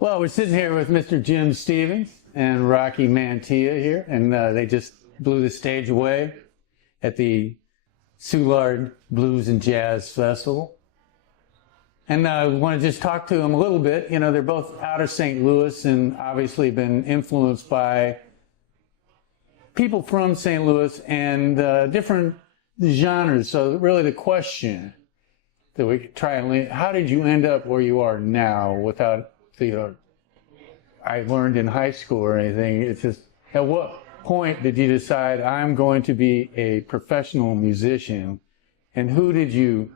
Well, we're sitting here with Mr. Jim Stevens and Rocky Mantia here, and they just blew the stage away at the Soulard Blues and Jazz Festival. And we want to just talk to them a little bit. You know, they're both out of St. Louis and obviously been influenced by people from St. Louis and different genres. So really the question that we could try and learn, how did you end up where you are now without the, I learned in high school or anything? It's just, at what point did you decide I'm going to be a professional musician? And who did you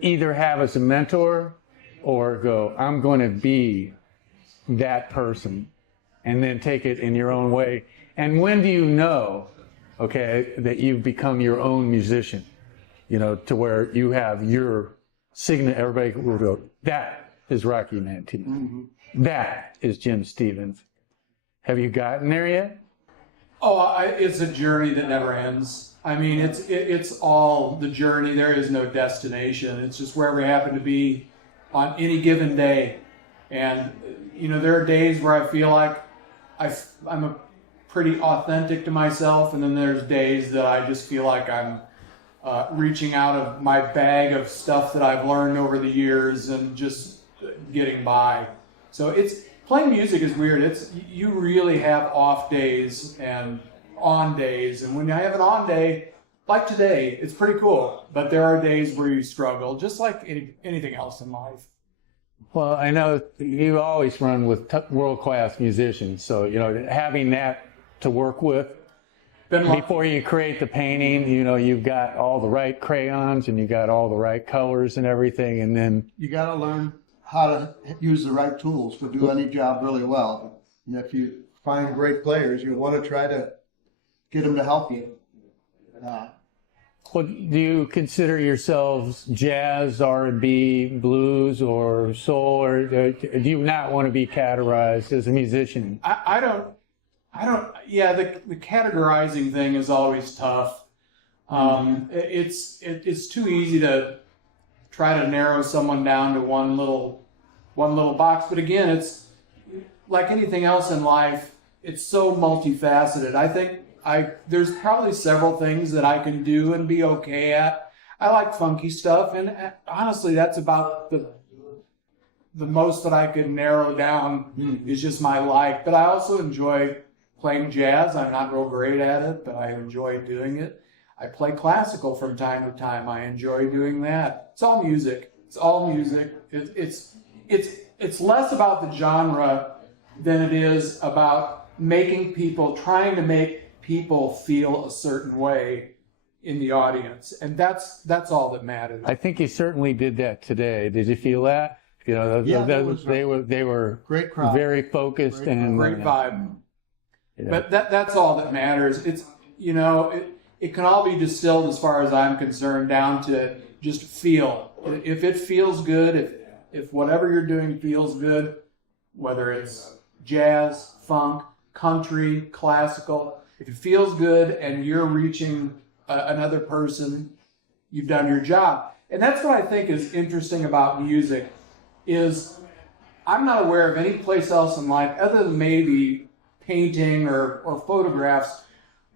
either have as a mentor or go, I'm going to be that person, and then take it in your own way? And when do you know, okay, that you've become your own musician, you know, to where you have your signature, everybody will go, that is Rocky Mantia. Mm-hmm. That is Jim Stevens. Have you gotten there yet? Oh, it's a journey that never ends. I mean, it's all the journey. There is no destination. It's just where we happen to be on any given day. And, you know, there are days where I feel like I'm pretty authentic to myself, and then there's days that I just feel like I'm reaching out of my bag of stuff that I've learned over the years and just getting by. So playing music is weird. You really have off days and on days, and when I have an on day, like today, it's pretty cool. But there are days where you struggle, just like anything else in life. Well, I know you always run with world-class musicians, so, you know, having that to work with before you create the painting, you know, you've got all the right crayons and you got all the right colors and everything, and then you got to learn how to use the right tools to do any job really well. And if you find great players, you want to try to get them to help you. Well, do you consider yourselves jazz, R&B, blues, or soul, or do you not want to be categorized as a musician? I don't. Yeah, the categorizing thing is always tough. It's too easy to try to narrow someone down to one little box. But again, it's like anything else in life. It's so multifaceted. I think there's probably several things that I can do and be okay at. I like funky stuff, and honestly, that's about the most that I could narrow down is just my like. But I also enjoy playing jazz. I'm not real great at it, but I enjoy doing it. I play classical from time to time. I enjoy doing that. It's all music. It's all music. It's less about the genre than it is about trying to make people feel a certain way in the audience, and that's all that matters. I think you certainly did that today. Did you feel that? You know, they were great crowd, very focused, and great vibe. But that's all that matters. It's, you know, it can all be distilled, as far as I'm concerned, down to just feel. If it feels good, if whatever you're doing feels good, whether it's jazz, funk, country, classical, if it feels good and you're reaching another person, you've done your job. And that's what I think is interesting about music, is I'm not aware of any place else in life, other than maybe painting or photographs,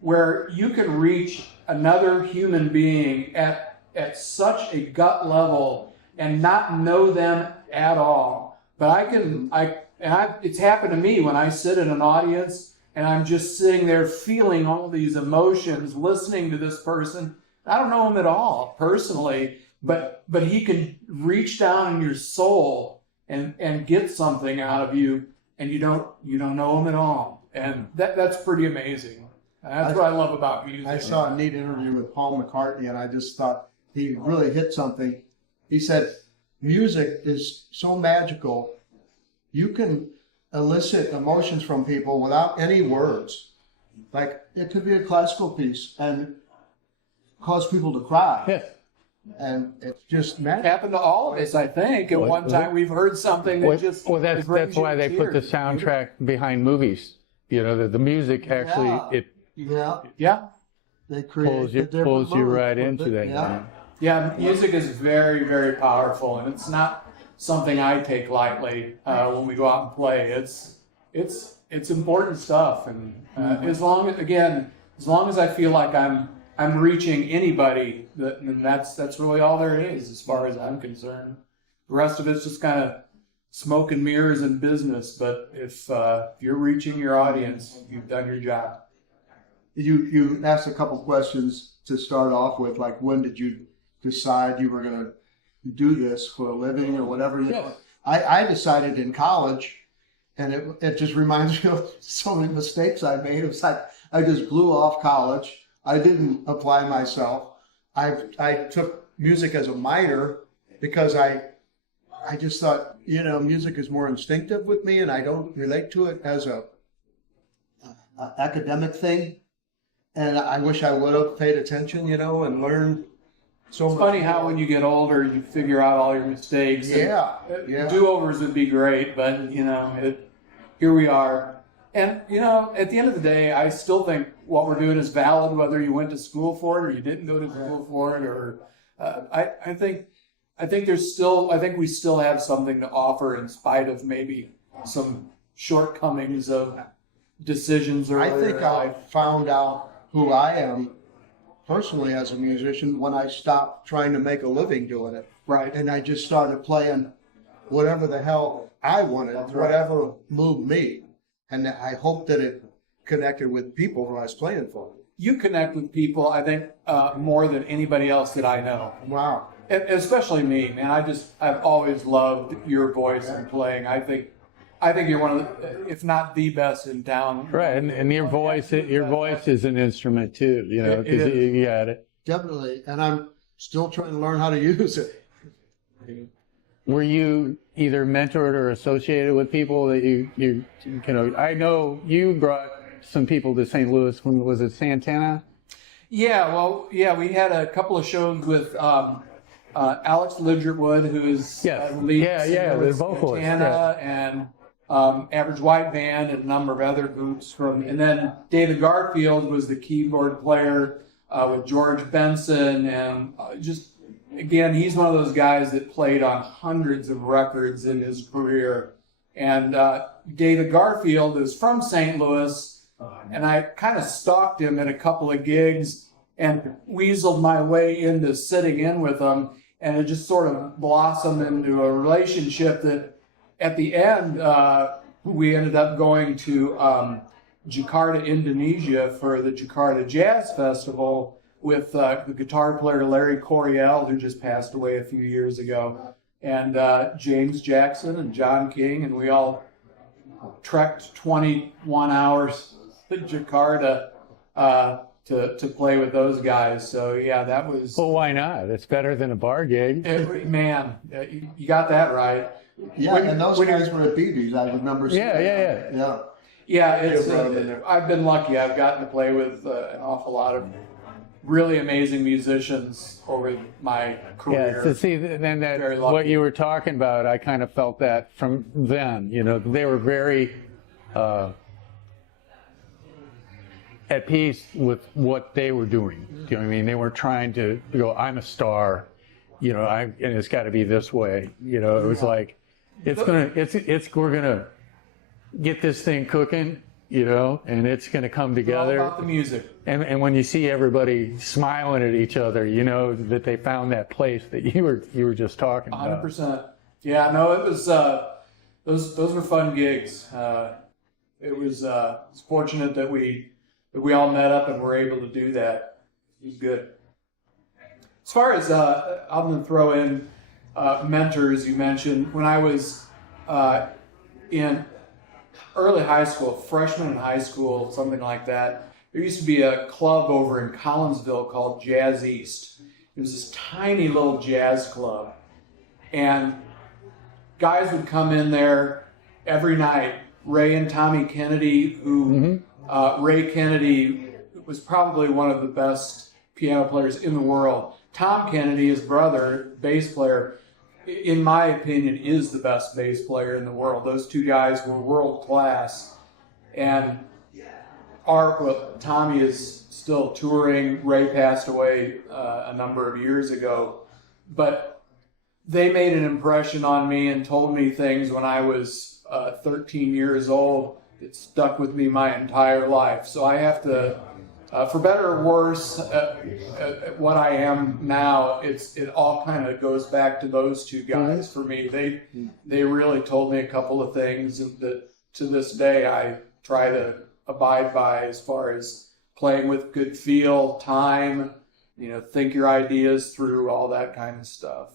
where you can reach another human being at such a gut level and not know them at all. But it's happened to me when I sit in an audience and I'm just sitting there feeling all these emotions, listening to this person. I don't know him at all personally, but he can reach down in your soul and get something out of you, and you don't know him at all. And that's pretty amazing. That's what I love about music. I saw a neat interview with Paul McCartney, and I just thought he really hit something. He said, music is so magical. You can elicit emotions from people without any words. Like, it could be a classical piece and cause people to cry. Yeah. And it's just magic. It happened to all of us, I think. At one time, we've heard something that just... Well, that's why they put the soundtrack behind movies. You know, the music actually, Yeah. They create pulls you right into that. Yeah, music is very, very powerful, and it's not something I take lightly when we go out and play. It's important stuff, and as long as I feel like I'm reaching anybody, then that's really all there is as far as I'm concerned. The rest of it's just kind of smoke and mirrors and business. But if you're reaching your audience, you've done your job. You asked a couple questions to start off with, like when did you decide you were going to do this for a living or whatever? Yes. I decided in college, and it just reminds me of so many mistakes I made. It was like I just blew off college. I didn't apply myself. I took music as a minor because I just thought, music is more instinctive with me, and I don't relate to it as a academic thing. And I wish I would have paid attention, and learned so much. It's funny how when you get older, you figure out all your mistakes. Yeah. Do-overs would be great, but, here we are. And, at the end of the day, I still think what we're doing is valid, whether you went to school for it or you didn't go to school for it. Or I think we still have something to offer in spite of maybe some shortcomings of decisions earlier I think in I life. found out who I am personally as a musician when I stopped trying to make a living doing it. Right. And I just started playing whatever the hell I wanted, whatever moved me. And I hope that it connected with people who I was playing for. You connect with people, I think, more than anybody else that I know. Wow. And especially me, man. I've always loved your voice and playing. I think you're one of the, if not the best in town. Right, and your voice is an instrument too, because you got it. Definitely. And I'm still trying to learn how to use it. Were you either mentored or associated with people that you I know you brought some people to St. Louis. When was it, Santana? Yeah, we had a couple of shows with Alex Lidgerwood, who is lead singer the with vocalist, Santana, and Average White Band, and a number of other groups and then David Garfield was the keyboard player with George Benson, and again, he's one of those guys that played on hundreds of records in his career. And David Garfield is from St. Louis, and I kind of stalked him at a couple of gigs and weaseled my way into sitting in with him, and it just sort of blossomed into a relationship that at the end, we ended up going to Jakarta, Indonesia for the Jakarta Jazz Festival with the guitar player Larry Coryell, who just passed away a few years ago, and James Jackson and John King, and we all trekked 21 hours to Jakarta to play with those guys. So yeah, that was. Well, why not? It's better than a bar gig. Man, you got that right. Yeah, and those guys were at BB's. I remember. Yeah. Yeah, it's. I've been lucky. I've gotten to play with an awful lot of really amazing musicians over my career. Yeah, to see then that what you were talking about, I kind of felt that from them. They were very at peace with what they were doing. Do you know what I mean? They weren't trying to go, I'm a star, and it's got to be this way. It was like, we're gonna get this thing cooking, and it's gonna come together. All about the music. And when you see everybody smiling at each other, that they found that place that you were just talking about. 100%. Yeah, no, it was those were fun gigs. It was fortunate that we all met up and were able to do that. It was good. As far as I'm going to throw in mentors, you mentioned when I was in early high school, freshman in high school, something like that. There used to be a club over in Collinsville called Jazz East. It was this tiny little jazz club, and guys would come in there every night. Ray and Tommy Kennedy, who Ray Kennedy was probably one of the best piano players in the world. Tom Kennedy, his brother, bass player, in my opinion, is the best bass player in the world. Those two guys were world class. And Tommy is still touring. Ray passed away a number of years ago. But they made an impression on me and told me things when I was 13 years old that stuck with me my entire life. So I have to, for better or worse, what I am now, it all kind of goes back to those two guys for me. They really told me a couple of things that to this day I try to abide by, as far as playing with good feel, time, think your ideas through, all that kind of stuff.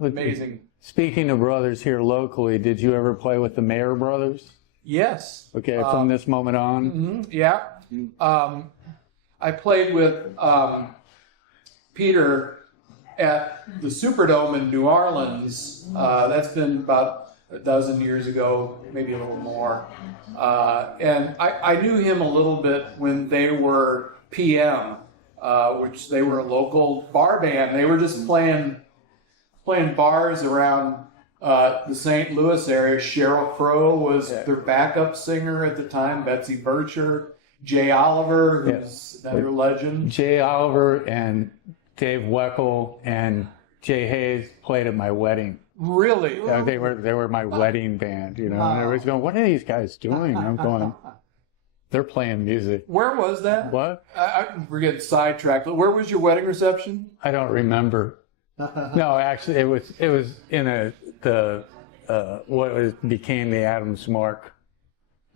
Amazing. Speaking of brothers here locally, did you ever play with the Mayer brothers? Yes. Okay, from this moment on? Mm-hmm, yeah. I played with Peter at the Superdome in New Orleans. That's been about a dozen years ago, maybe a little more. And I knew him a little bit when they were PM, which they were a local bar band. They were just playing bars around the St. Louis area. Sheryl Crow was their backup singer at the time, Betsy Bircher, Jay Oliver, who's another legend. Jay Oliver and Dave Weckl and Jay Hayes played at my wedding. Really? They were my wedding band, and everybody's going, what are these guys doing? I'm going, they're playing music. Where was that? What? We're getting sidetracked. Where was your wedding reception? I don't remember. No, actually, it was in what became the Adams Mark.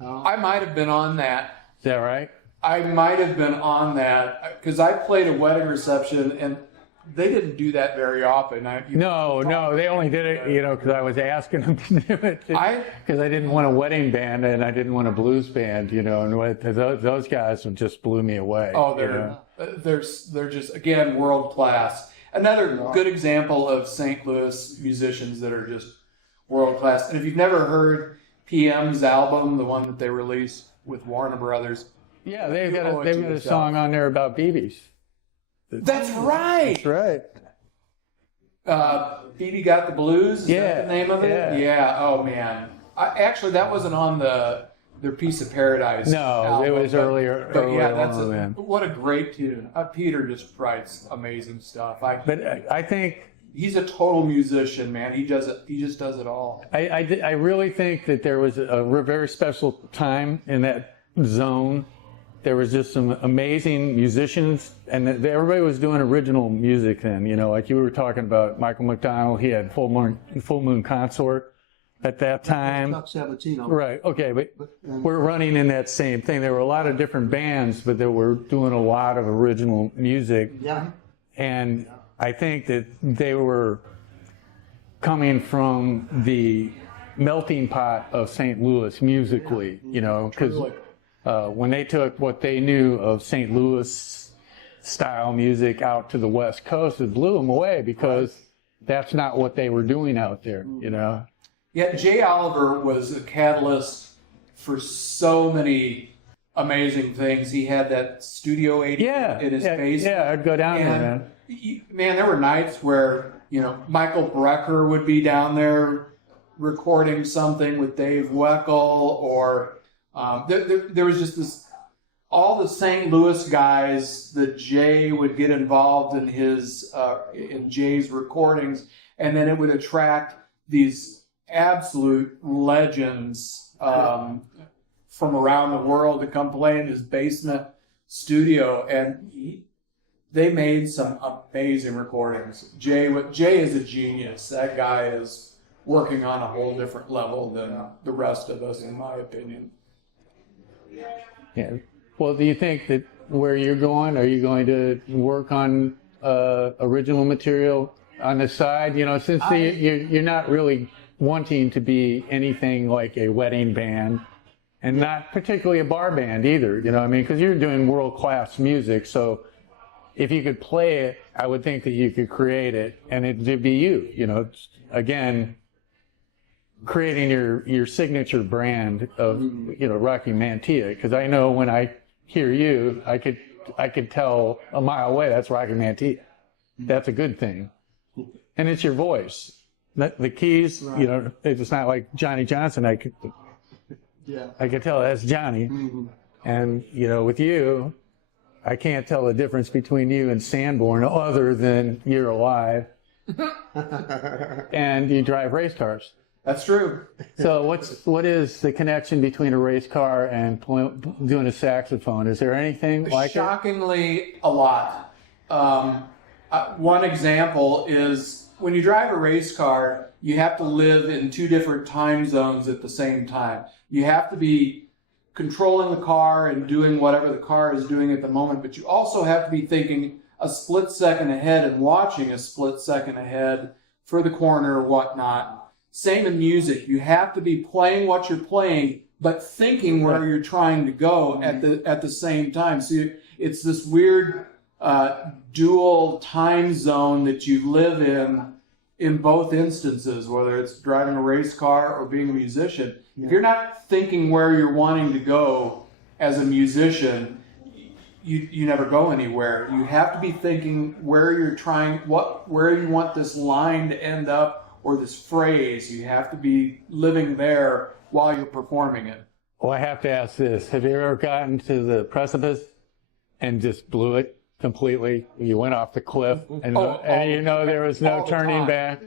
I might have been on that. Is that right? I might have been on that because I played a wedding reception, and they didn't do that very often. No, they only did it, because I was asking them to do it. Because I didn't want a wedding band and I didn't want a blues band, and those guys just blew me away. Oh, they're just, again, world class. Another good example of St. Louis musicians that are just world class. And if you've never heard PM's album, the one that they released with Warner Brothers. Yeah, they've got a song on there about BBs. That's right. That's right. BB Got the Blues? Is that the name of it? Yeah. Oh, man. Actually, that wasn't on their Piece of Paradise album, it was earlier. But yeah, that's man. What a great tune. Peter just writes amazing stuff. I think he's a total musician, man. He just does it all. I really think that there was a very special time in that zone. There was just some amazing musicians, and everybody was doing original music then. Like you were talking about Michael McDonald, he had Full Moon Consort at that time. About 17. Right. Okay, but we're running in that same thing. There were a lot of different bands, but they were doing a lot of original music. Yeah. And I think that they were coming from the melting pot of St. Louis musically, because when they took what they knew of St. Louis style music out to the West Coast, it blew them away because that's not what they were doing out there, Yeah, Jay Oliver was a catalyst for so many amazing things. He had that Studio 80 in his basement. Yeah, I'd go down there, man. Man, there were nights where, Michael Brecker would be down there recording something with Dave Weckl, or there was just all the St. Louis guys that Jay would get involved in in Jay's recordings, and then it would attract these absolute legends from around the world to come play in his basement studio, and they made some amazing recordings. Jay is a genius. That guy is working on a whole different level than the rest of us, in my opinion. Yeah. Well, do you think that where you're going, are you going to work on original material on the side? Since you're not really wanting to be anything like a wedding band, and not particularly a bar band either, because you're doing world-class music. So if you could play it, I would think that you could create it, and it'd be you, again, creating your signature brand of, Rocky Mantia. Because I know when I hear you, I could tell a mile away that's Rocky Mantia. That's a good thing. And it's your voice. The keys, it's not like Johnny Johnson. I could tell that's Johnny. Mm-hmm. And, with you, I can't tell the difference between you and Sanborn other than you're alive. and you drive race cars. That's true. So what is the connection between a race car and doing a saxophone? Is there anything like it? Shockingly, a lot. One example is when you drive a race car, you have to live in two different time zones at the same time. You have to be controlling the car and doing whatever the car is doing at the moment, but you also have to be thinking a split second ahead and watching a split second ahead for the corner or whatnot. Same in music. You have to be playing what you're playing, but thinking where you're trying to go at the same time. So it's this weird dual time zone that you live in both instances, whether it's driving a race car or being a musician. If you're not thinking where you're wanting to go as a musician, you never go anywhere. You have to be thinking where you're trying, where you want this line to end up or this phrase. You have to be living there while you're performing it. Well, I have to ask this. Have you ever gotten to the precipice and just blew it completely? You went off the cliff and you know there was no turning back?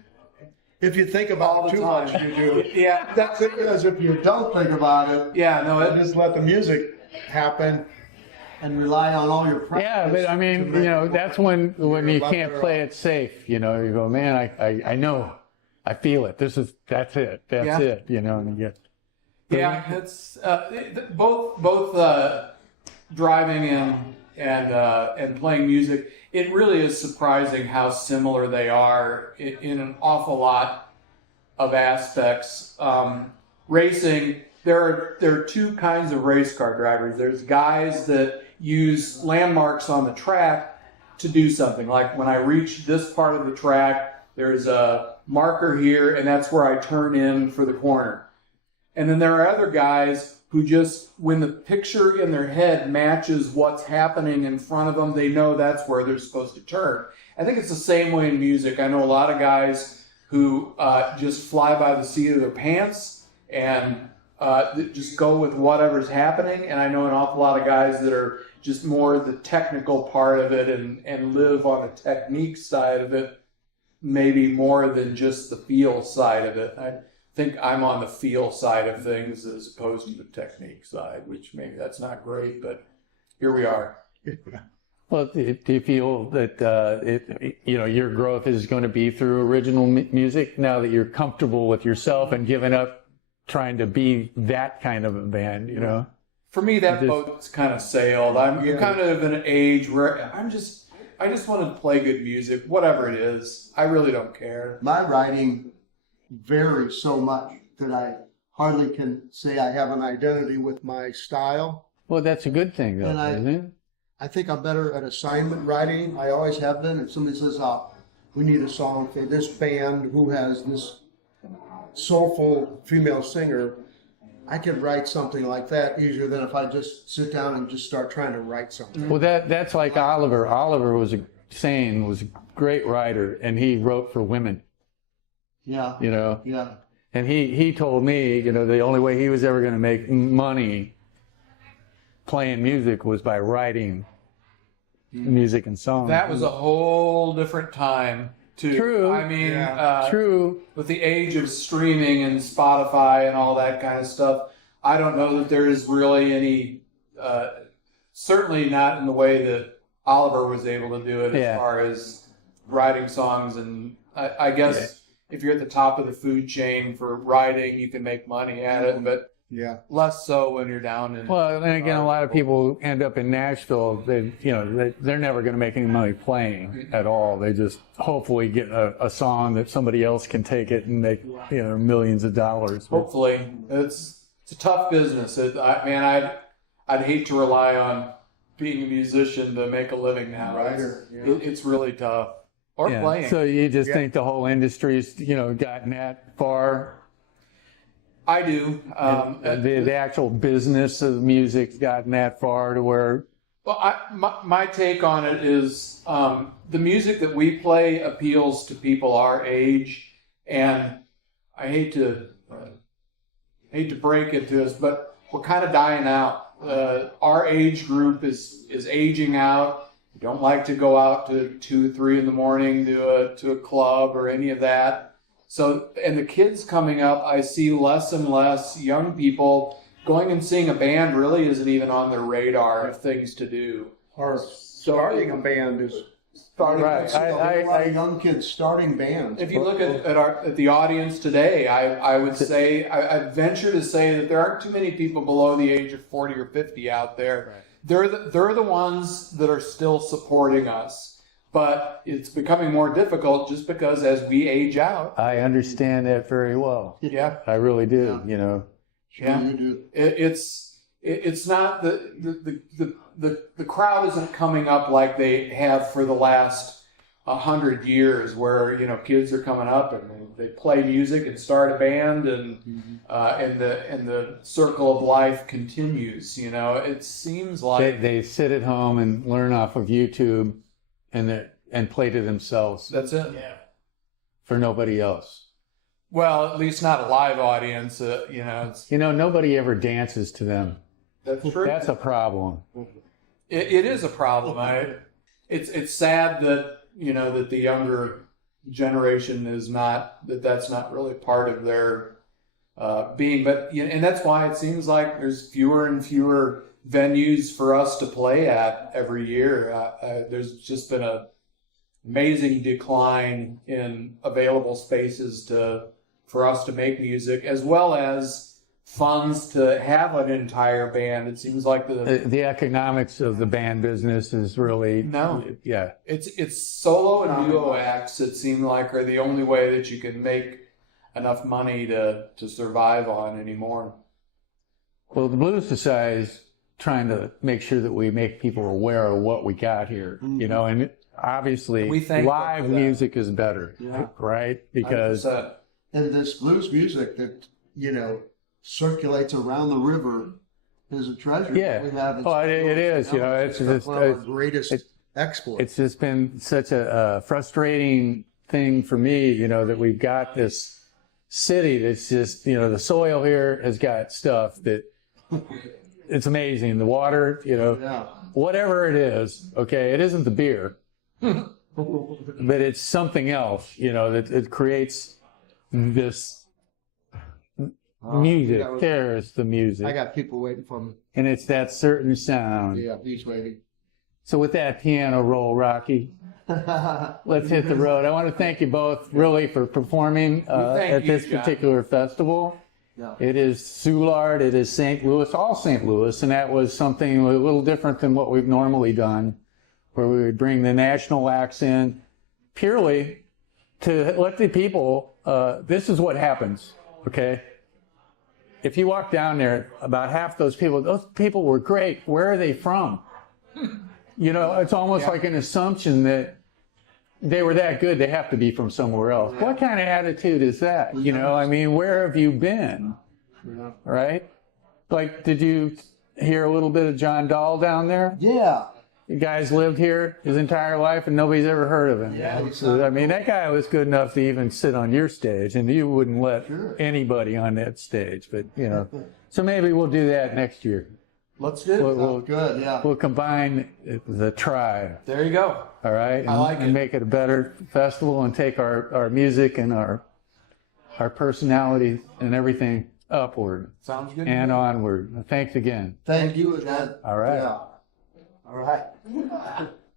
If you think about it too much, you do. Yeah, that's Because if you don't think about it, just let the music happen and rely on all your practice. Yeah, but I mean, that's when you can't play it safe. You go, man, I know, I feel it. That's it. That's it. And you get. It's both driving and playing music. It really is surprising how similar they are in an awful lot of aspects. Racing, there are two kinds of race car drivers. There's guys that use landmarks on the track to do something. Like when I reach this part of the track, there's a marker here, and that's where I turn in for the corner. And then there are other guys who just, when the picture in their head matches what's happening in front of them, they know that's where they're supposed to turn. I think it's the same way in music. I know a lot of guys who just fly by the seat of their pants and just go with whatever's happening. And I know an awful lot of guys that are just more the technical part of it and live on the technique side of it, maybe more than just the feel side of it. I think I'm on the feel side of things as opposed to the technique side, which maybe that's not great, but here we are. Well, do you feel that your growth is going to be through original music now that you're comfortable with yourself and giving up trying to be that kind of a band? For me, that boat's kind of sailed. I'm kind of in an age where I just want to play good music, whatever it is. I really don't care. My writing varies so much that I hardly can say I have an identity with my style. Well, that's a good thing, though, isn't it? I think I'm better at assignment writing. I always have been. If somebody says, we need a song for this band who has this soulful female singer, I could write something like that easier than if I just sit down and just start trying to write something. Well, that's like Oliver. Oliver was a great writer, and he wrote for women. Yeah. Yeah. And he told me, the only way he was ever going to make money playing music was by writing music and songs. That was a whole different time, too. True. I mean, true. With the age of streaming and Spotify and all that kind of stuff, I don't know that there is really any, certainly not in the way that Oliver was able to do it as far as writing songs. And I guess if you're at the top of the food chain for writing, you can make money at it, but less so when you're down in. Well, and again, a lot of people end up in Nashville. They're never going to make any money playing at all. They just hopefully get a song that somebody else can take it and make millions of dollars. Hopefully, it's a tough business. I'd hate to rely on being a musician to make a living now. It's really tough. Or playing. So you just think the whole industry's, gotten that far? I do. The actual business of music's gotten that far to where... Well, my take on it is the music that we play appeals to people our age, and I hate to break into this, but we're kind of dying out. Our age group is aging out. don't like to go out to 2, 3 in the morning to a club or any of that. So, and the kids coming up, I see less and less young people going and seeing a band really isn't even on their radar of things to do. Or starting a band is starting. Right. A lot of young kids starting bands. If you look at the audience today, I would say, I venture to say that there aren't too many people below the age of 40 or 50 out there. Right. They're the ones that are still supporting us. But it's becoming more difficult just because as we age out. I understand that very well. Yeah. I really do, Yeah. you know. Yeah. You do. It's not the crowd isn't coming up like they have for the last 100 years, where, you know, kids are coming up and they play music and start a band, and the circle of life continues. You know, it seems like They sit at home and learn off of YouTube and play to themselves. That's it. Yeah. For nobody else. Well, at least not a live audience. You know, Nobody ever dances to them. that's true. That's a problem. It is a problem. It's sad that, you know, that the younger generation is not, that's not really part of their being. But, you know, and that's why it seems like there's fewer and fewer venues for us to play at every year. There's just been an amazing decline in available spaces for us to make music, as well as funds to have an entire band. It seems like The economics of the band business is really yeah. It's solo and duo acts, it seems like, are the only way that you can make enough money to survive on anymore. Well, the Blues Society is trying to make sure that we make people aware of what we got here, you know, and obviously live music is better, right? Because 100%. And this blues music that, you know, circulates around the river is a treasure. Yeah. We have. It is. You know, it's just one of our greatest exports. It's just been such a frustrating thing for me, you know, that we've got this city that's just, you know, the soil here has got stuff that it's amazing. The water, you know, whatever it is, okay, it isn't the beer, but it's something else, you know, that it creates this music. There's the music. I got people waiting for me. And it's that certain sound. Yeah, he's waiting. So with that piano roll, Rocky, let's hit the road. I want to thank you both really for performing at this particular festival. Yeah. It is Soulard, it is St. Louis, all St. Louis, and that was something a little different than what we've normally done, where we would bring the national acts in purely to let the people, this is what happens, okay? If you walk down there, about half those people were great. Where are they from? You know, it's almost like an assumption that they were that good, they have to be from somewhere else. What kind of attitude is that? You know, I mean, where have you been? Right? Like, did you hear a little bit of John Dahl down there? Yeah. The guy's lived here his entire life and nobody's ever heard of him. Yeah, So, I mean, that guy was good enough to even sit on your stage, and you wouldn't let anybody on that stage. But, you know, so maybe we'll do that next year. Let's do it. Good, yeah. We'll combine the tribe. There you go. All right, I like it. And make it a better festival, and take our music and our personalities and everything upward Sounds good. and onward. Thanks again. Thank you, Dad. All right. Yeah. All right.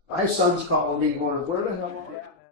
My son's calling me going, where the hell are you?